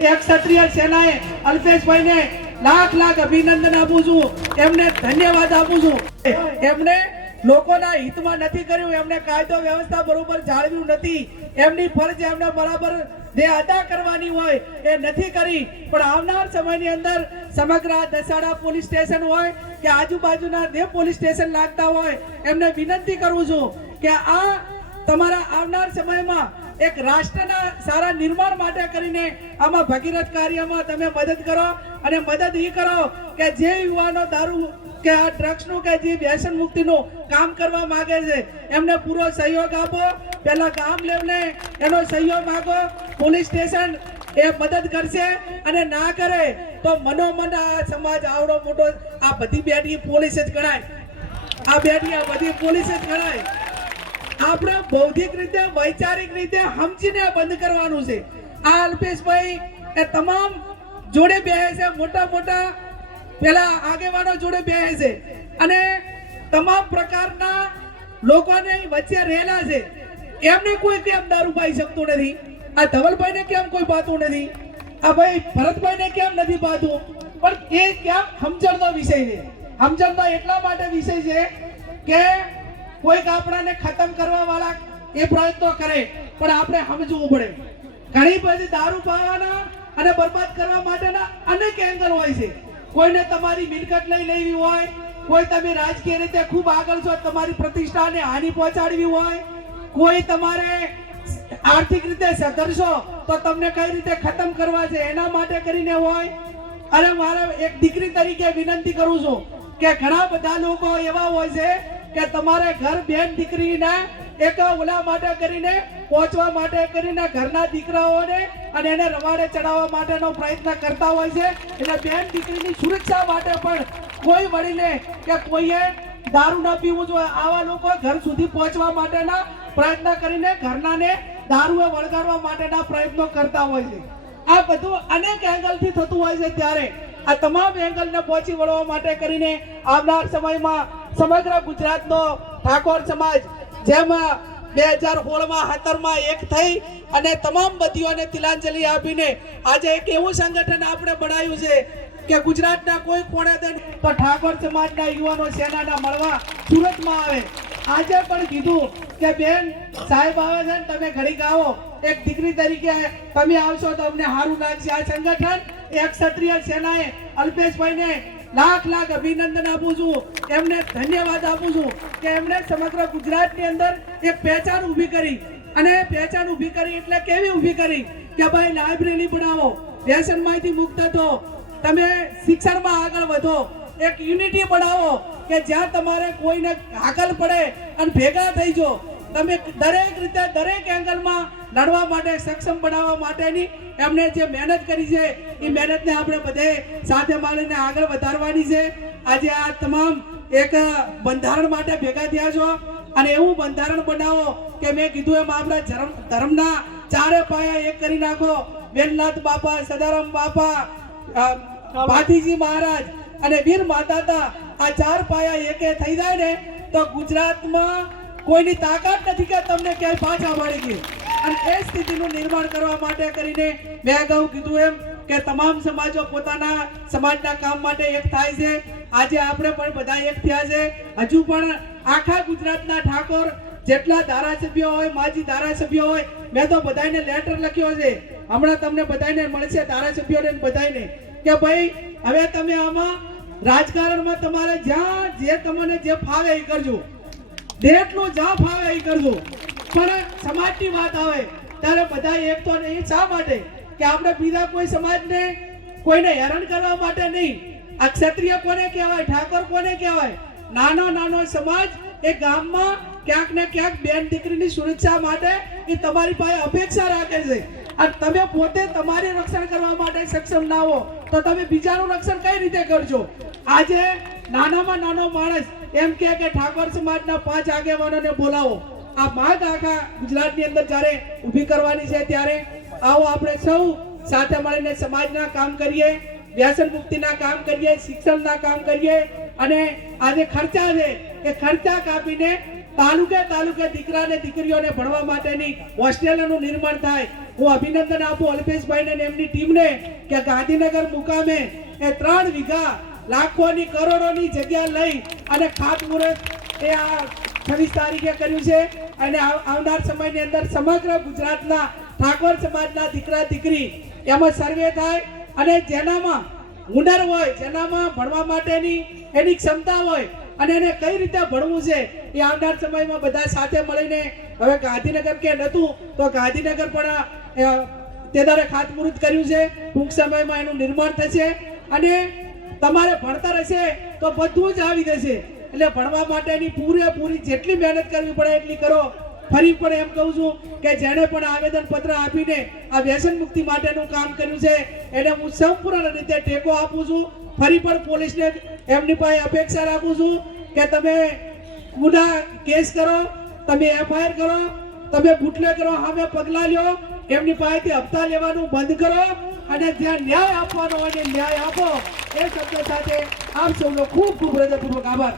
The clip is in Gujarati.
એક ક્ષત્રિય સેનાએ અલ્પેશભાઈને લાખ અભિનંદન આપું છું, એમને ધન્યવાદ આપું છું। એમને લોકોના હિતમાં નથી કર્યું, એમને કાયદો વ્યવસ્થા બરોબર જાળવ્યું નથી, એમની ફરજ એમને બરાબર જે અદા કરવાની હોય એ નથી કરી। પણ આવનાર સમયની અંદર સમગ્ર દસાડા પોલીસ સ્ટેશન હોય કે આજુબાજુના જે પોલીસ સ્ટેશન લાગતા હોય એમને વિનંતી કરું છું કે આ તમારા આવનાર સમયમાં એક રાષ્ટ્રના સારા નિર્માણ માટે કરીને આમાં ભગીરથ કાર્યમાં તમે મદદ કરો અને મદદ એ કરો કે જે યુવાનો દારૂ કે આ ડ્રગ્સનું કે જે વ્યસન મુક્તિનું કામ કરવા માંગે છે એમને પૂરો સહયોગ આપો। પહેલા ગામ લેવલે એનો સહયોગ માંગો, પોલીસ સ્ટેશન એ મદદ કરશે અને ના કરે તો મનોમન આ સમાજ આવડો મોટો આ બધી બેઠી પોલીસ જ ગણાય, આ બેઠી આ બધી પોલીસ જ ગણાય। આપણે બૌદ્ધિક રીતે વૈચારિક રીતે સમજીને બંધ કરવાનું છે। આ અલ્પેશભાઈ એ તમામ જોડે બેસે છે, મોટા પેલા આગેવાનો જોડે બેસે છે અને તમામ પ્રકારના લોકોને વચ્ચે રહેલા છે। એમને કોઈ કેમ દારૂ પાઈ શકતું નથી? આ ધવલભાઈને કેમ કોઈ પાતું નથી? આ ભાઈ ભરતભાઈને કેમ નથી પાતું? પણ એ કેમ સમજણનો વિષય છે। સમજણનો એટલા માટે વિષય છે કે કોઈક આપણાને ખતમ કરવા વાળા એ પ્રયત્નો કરે પણ આપણે સમજવું પડે। ઘણી બધી દારૂ પાવાના અને બરબાદ કરવા માટેના અનેક એંગલ હોય છે। કોઈને તમારી મિલકત લઈ લેવી હોય, કોઈ તમે રાજકીય રીતે ખૂબ આગળ છો તમારી પ્રતિષ્ઠાને હાનિ પહોંચાડવી હોય, કોઈ તમારે આર્થિક રીતે સધરશો તો તમને કઈ રીતે ખતમ કરવા છે એના માટે કરીને હોય। અને મારે એક દીકરી તરીકે વિનંતી કરું છું કે ઘણા બધા લોકો એવા હોય છે કે તમારે ઘર બેન દીકરીને એક ઓલા માટે કરીને પહોંચવા માટે કરીને ઘરના દીકરાઓને અને એને રવાડે ચડાવવા માટેનો પ્રયત્ન કરતા હોય છે। એટલે બેન દીકરીની સુરક્ષા માટે પણ કોઈ વડીલે કે કોઈએ દારૂ ન પીવું જોઈએ, આવા લોકો ઘર સુધી પહોંચવા માટેના પ્રયત્ન કરીને ઘરનાને દારૂએ વળગાડવા માટેના પ્રયત્નો કરતા હોય છે। આ બધું અનેક એંગલથી થતું હોય છે, ત્યારે આ તમામ એંગલને પહોંચી વળવા માટે કરીને આવનાર સમયમાં સમગ્ર ગુજરાતનો ઠાકોર સમાજ જેમ 2016માં એક થઈ અને તમામ બતીઓને તિલાંજલિ આપીને આજે એક એવું સંગઠન આપણે બનાવ્યું છે કે ગુજરાતના કોઈ કોણે તો ઠાકોર સમાજના યુવાનો સેનાના મળવા સુરતમાં આવે। આજે પણ કીધું કે બેન સાહેબ આવે છે ને તમે ઘડીક આવો, એક દીકરી તરીકે તમે આવશો તો અમને સારું લાગશે। આ સંગઠન એક ક્ષત્રિય સેનાએ અલ્પેશભાઈને લાખ અભિનંદન આપું છું, એમને ધન્યવાદ આપું છું કે એમણે સમગ્ર ગુજરાતની અંદર એક પહેચાન ઊભી કરી। અને પહેચાન ઊભી કરી એટલે કેવી ઊભી કરી કે ભાઈ લાઇબ્રેરી બનાવો, વ્યસનમાંથી મુક્ત થો, તમે શિક્ષણમાં આગળ વધો, એક યુનિટી બનાવો કે જ્યાં તમારે કોઈને હાકલ પડે અને ભેગા થઈ જો, તમે દરેક રીતે દરેક એંગલમાં લડવા માટે સક્ષમ બનાવવા માટેની એમને જે મહેનત કરી છે એ મહેનતને આપણે બધે સાથે મળીને આગળ વધારવાની છે। આજે આ તમામ એક બંધારણ માટે ભેગા થયા છો અને એવું બંધારણ બનાવો કે મેં કીધું એમ આપણા ધર્મના ચારે પાયા એક કરી નાખો। વેલનાથ બાપા, સદારામ બાપા, ભાતીજી મહારાજ અને વીર માતા, આ ચાર પાયા એકે થઈ જાય ને તો ગુજરાતમાં કોઈની તાકાત નથી કે તમને ક્યાંય પાછા વાળી ગઈ। અને એ સ્થિતિનું નિર્માણ કરવા માટે કરીને મેં અગાઉ કીધું એમ કે તમામ સમાજો પોતાના સમાજના કામ માટે એક થાય છે। આજે આપણે પણ બધા એક થયા છે। હજુ પણ આખા ગુજરાતના ઠાકોર જેટલા ધારાસભ્યો હોય, માજી ધારાસભ્યો હોય, મેં તો બધાને લેટર લખ્યો છે, હમણાં તમને બધાને મળશે ધારાસભ્યોને બધાને કે ભાઈ હવે તમે આમાં રાજકારણમાં તમારે જ્યાં જે તમને જે ફાવે એ કરજો, જેટલું જ્યાં ફાવે એ કરજો, પણ સમાજની વાત આવે ત્યારે બધા એક તો નહીં। શા માટે કે આપણે બીજા કોઈ સમાજને કોઈને હેરાન કરવા માટે નહીં। આ ક્ષત્રિય કોને કહેવાય, ઠાકોર કોને કહેવાય? નાનો સમાજ એ ગામમાં ક્યાંક ને ક્યાંક બેન દીકરીની સુરક્ષા માટે એ તમારી પાસે અપેક્ષા રાખે છે અને તમે પોતે તમારી રક્ષણ કરવા માટે સક્ષમ ના હો તો તમે બીજાનું રક્ષણ કઈ રીતે કરજો? આજે નાનામાં નાનો માણસ એમ કે ઠાકોર સમાજના 5 આગેવાનોને બોલાવો। આ માંગ આખા ગુજરાતની અંદર જ્યારે ઊભી કરવાની છે ત્યારે આવો આપણે સૌ સાથે મળીને સમાજના કામ કરીએ, વ્યસન મુક્તિના કામ કરીએ, શિક્ષણના કામ કરીએ અને આજે ખર્ચા છે એ ખર્ચા કાપીને તાલુકે દીકરાને દીકરીઓને ભણવા માટેની હોસ્ટેલોનું નિર્માણ થાય હું અભિનંદન આપું અલ્પેશભાઈને અને એમની ટીમને કે ગાંધીનગર મુકામે એ 3 વીઘા લાખોની કરોડોની જગ્યા લઈ અને ખાતમુહૂર્ત એ આ 26 તારીખે કર્યું છે અને આવનાર સમયની અંદર સમગ્ર ગુજરાતના ઠાકોર સમાજના દીકરા દીકરી એમાં સર્વે થાય અને જેનામાં હુનર હોય, જેનામાં ભણવા માટેની એની ક્ષમતા હોય અને એને કઈ રીતે ભણવું છે એ આવનાર સમયમાં બધા સાથે મળીને હવે ગાંધીનગર કે નહોતું તો ગાંધીનગર પણ તે દાડે ખાતમુહૂર્ત કર્યું છે. ટૂંક સમયમાં એનું નિર્માણ થશે અને તમારે ભણતર હશે તો બધું જ આવી જશે. એટલે ભણવા માટેની પૂરેપૂરી જેટલી મહેનત કરવી પડે એટલી કરો. ફરી પણ એમ કહું છું કે જેણે પણ આવેદન પત્ર આપીને આ વ્યસન મુક્તિ માટેનું કામ કર્યું છે એને હું સંપૂર્ણ રીતે ટેકો આપું છું. ફરી પણ પોલીસને એમની પાસે અપેક્ષા રાખું છું કે તમે ગુના કેસ કરો, તમે એફઆઈઆર કરો, તમે બુટલે કરો, સામે પગલાં લ્યો, એમની પાસેથી હપ્તા લેવાનું બંધ કરો અને જ્યાં ન્યાય આપવાનો હોય ન્યાય આપો. એ શબ્દ સાથે આપ સૌનો ખૂબ ખૂબ હૃદયપૂર્વક આભાર.